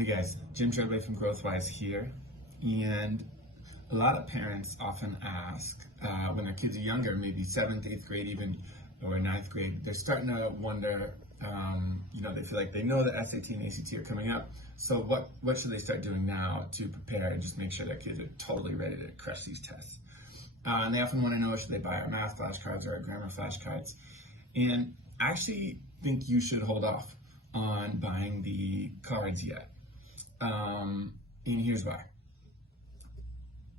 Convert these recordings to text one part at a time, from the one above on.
Hey guys, Jim Treadway from GrowthWise here, and a lot of parents often ask when their kids are younger, maybe 7th, 8th grade even, or 9th grade, they're starting to wonder, they feel like they know the SAT and ACT are coming up, so what should they start doing now to prepare and just make sure their kids are totally ready to crush these tests? And they often want to know, should they buy our math flashcards or our grammar flashcards? And I actually think you should hold off on buying the cards yet. And here's why.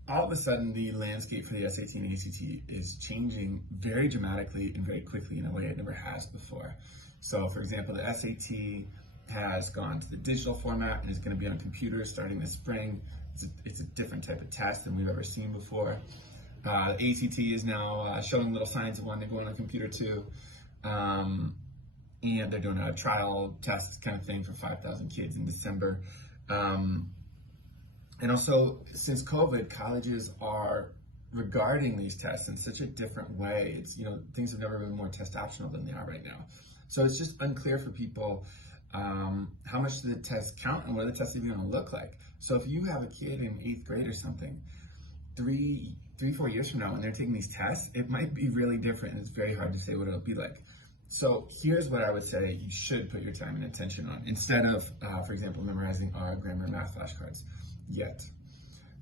All of a sudden, the landscape for the SAT and ACT is changing very dramatically and very quickly in a way it never has before. So, for example, the SAT has gone to the digital format and is going to be on computers starting this spring. It's a different type of test than we've ever seen before. The ACT is now showing little signs of wanting to go on a computer too. And they're doing a trial test kind of thing for 5,000 kids in December. And also, since COVID, colleges are regarding these tests in such a different way. It's, things have never been more test optional than they are right now. So it's just unclear for people how much do the tests count and what are the tests even going to look like. So if you have a kid in 8th grade or something, 4 years from now when they're taking these tests, it might be really different, and it's very hard to say what it'll be like. So here's what I would say you should put your time and attention on instead of, for example, memorizing our grammar and math flashcards yet.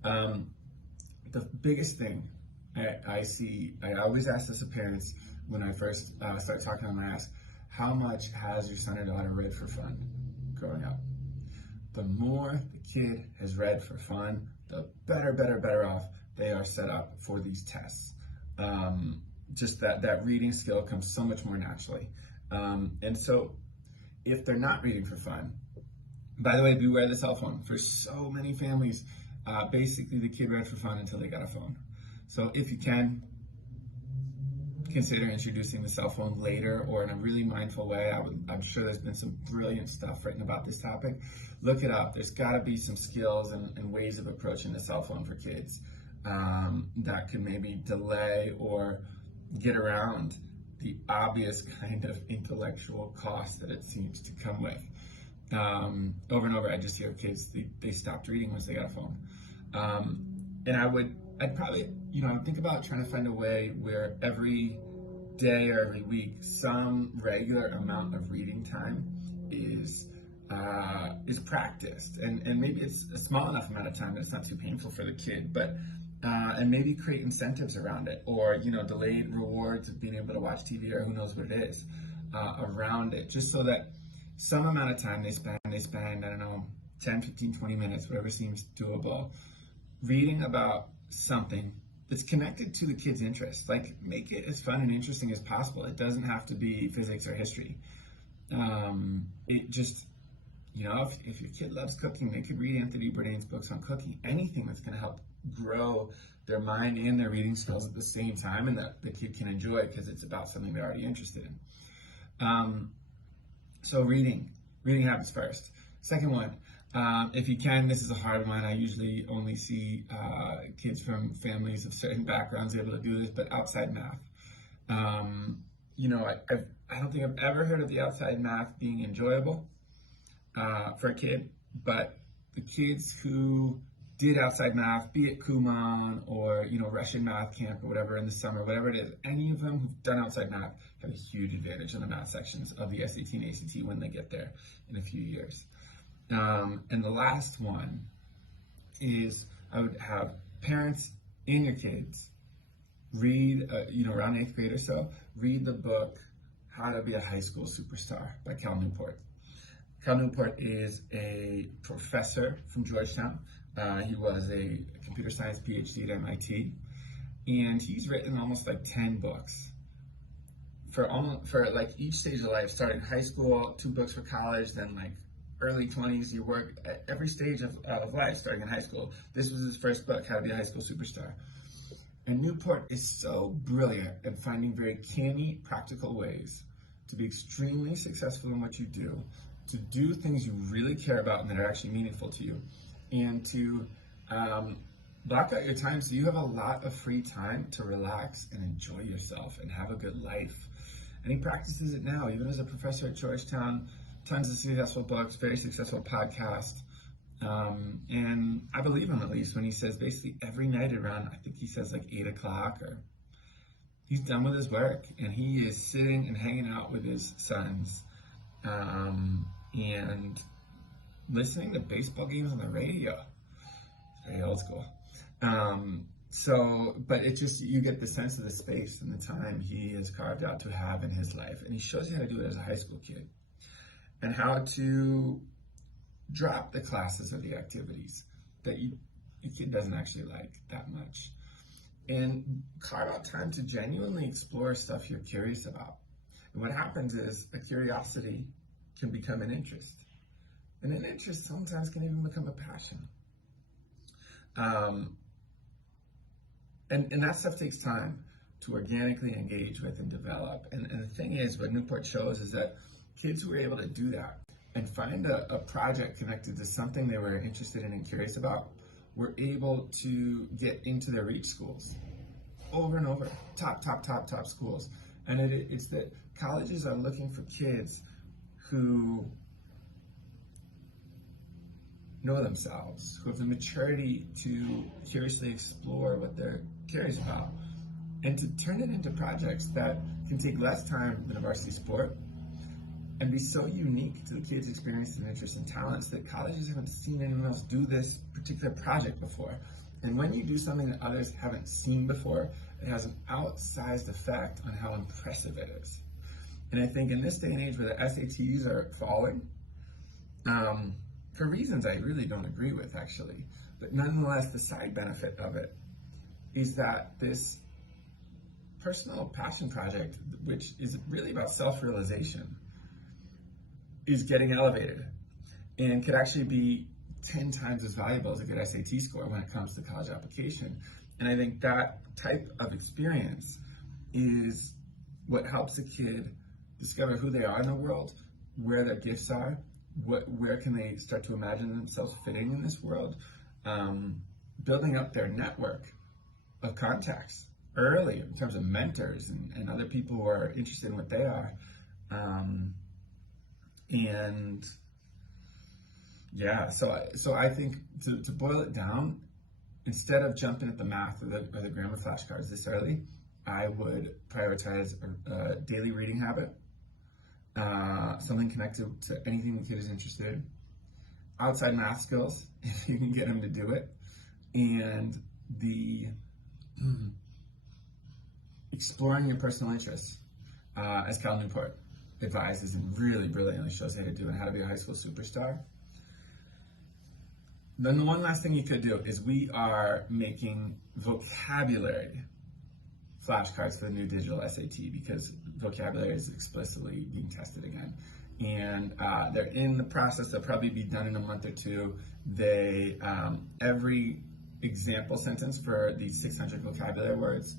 The biggest thing I see, I always ask this of parents when I first start talking to them, I ask, how much has your son or daughter read for fun growing up? The more the kid has read for fun, the better off they are set up for these tests. Just that reading skill comes so much more naturally. And so if they're not reading for fun, by the way, beware the cell phone. For so many families, basically the kid read for fun until they got a phone. So if you can, consider introducing the cell phone later or in a really mindful way. I'm sure there's been some brilliant stuff written about this topic. Look it up. There's got to be some skills and ways of approaching the cell phone for kids that can maybe delay or get around the obvious kind of intellectual cost that it seems to come with. Over and over, I just hear kids, they stopped reading once they got a phone. And I'd probably, think about trying to find a way where every day or every week, some regular amount of reading time is practiced. And maybe it's a small enough amount of time that it's not too painful for the kid, but and maybe create incentives around it, or delayed rewards of being able to watch TV, or who knows what it is around it, just so that some amount of time they spend, I don't know, 10, 15, 20 minutes, whatever seems doable, reading about something that's connected to the kid's interest. Like, make it as fun and interesting as possible. It doesn't have to be physics or history. It just, if your kid loves cooking, they could read Anthony Bourdain's books on cooking. Anything that's going to help grow their mind and their reading skills at the same time, and that the kid can enjoy because it's about something they're already interested in. So reading habits first. Second one, if you can, this is a hard one. I usually only see kids from families of certain backgrounds able to do this, but outside math. I don't think I've ever heard of the outside math being enjoyable for a kid, but the kids who did outside math, be it Kumon or Russian math camp or whatever in the summer, whatever it is, any of them who've done outside math have a huge advantage in the math sections of the SAT and ACT when they get there in a few years. And the last one is I would have parents and your kids read, around 8th grade or so, read the book How to Be a High School Superstar by Cal Newport. Cal Newport is a professor from Georgetown. He was a computer science PhD at MIT, and he's written almost like 10 books for like each stage of life, starting high school, 2 books for college, then like early 20s, you work at every stage of life, starting in high school. This was his first book, How to Be a High School Superstar. And Newport is so brilliant at finding very canny, practical ways to be extremely successful in what you do, to do things you really care about and that are actually meaningful to you, and to block out your time so you have a lot of free time to relax and enjoy yourself and have a good life. And he practices it now, even as a professor at Georgetown. Tons of successful books, very successful podcast, And I believe him, at least, when he says basically every night around, I think he says like 8 o'clock, or he's done with his work and he is sitting and hanging out with his sons, and listening to baseball games on the radio. It's very old school. But it just, you get the sense of the space and the time he has carved out to have in his life. And he shows you how to do it as a high school kid, and how to drop the classes or the activities that your kid doesn't actually like that much, and carve out time to genuinely explore stuff you're curious about. And what happens is a curiosity can become an interest, and an interest sometimes can even become a passion. And that stuff takes time to organically engage with and develop. And the thing is, what Newport shows is that kids who are able to do that and find a project connected to something they were interested in and curious about were able to get into their reach schools over and over, top schools. And it's that colleges are looking for kids who know themselves, who have the maturity to curiously explore what they're curious about, and to turn it into projects that can take less time than a varsity sport and be so unique to the kids' experience and interests and talents that colleges haven't seen anyone else do this particular project before. And when you do something that others haven't seen before, it has an outsized effect on how impressive it is. And I think in this day and age where the SATs are falling, for reasons I really don't agree with, actually, but nonetheless, the side benefit of it is that this personal passion project, which is really about self-realization, is getting elevated and could actually be 10 times as valuable as a good SAT score when it comes to college application. And I think that type of experience is what helps a kid discover who they are in the world, where their gifts are, where can they start to imagine themselves fitting in this world, building up their network of contacts early in terms of mentors and other people who are interested in what they are. And yeah, so I think to boil it down, instead of jumping at the math or the grammar flashcards this early, I would prioritize a daily reading habit, something connected to anything the kid is interested in, outside math skills, if you can get them to do it, and the exploring your personal interests, as Cal Newport advises and really brilliantly shows how to do, and how to be a high school superstar. Then the one last thing you could do is we are making vocabulary flashcards for the new digital SAT, because vocabulary is explicitly being tested again. And they're in the process. They'll probably be done in a month or two. They every example sentence for these 600 vocabulary words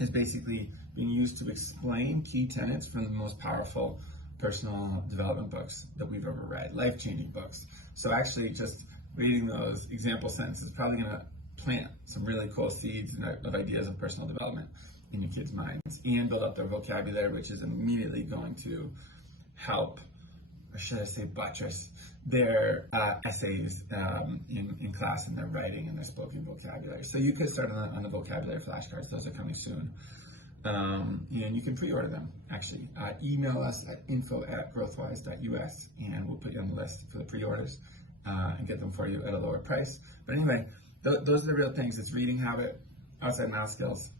is basically being used to explain key tenets from the most powerful personal development books that we've ever read, life-changing books. So actually just reading those example sentences is probably going to plant some really cool seeds of ideas of personal development in your kids' minds, and build up their vocabulary, which is immediately going to help, or should I say buttress, their essays in class, and their writing and their spoken vocabulary. So you could start on the vocabulary flashcards. Those are coming soon. And you can pre-order them, actually. Email us at info@growthwise.us, and we'll put you on the list for the pre-orders and get them for you at a lower price. But anyway, those are the real things. It's reading habit, outside math skills,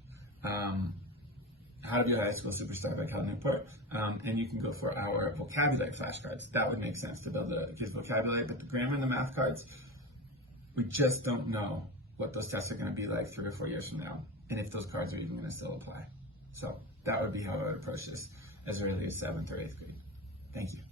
how to be a high school superstar by Cal Newport, and you can go for our vocabulary flashcards. That would make sense to build a kid's vocabulary, but the grammar and the math cards, we just don't know what those tests are going to be like 3 or 4 years from now, and if those cards are even going to still apply. So that would be how I would approach this as early as 7th or 8th grade. Thank you.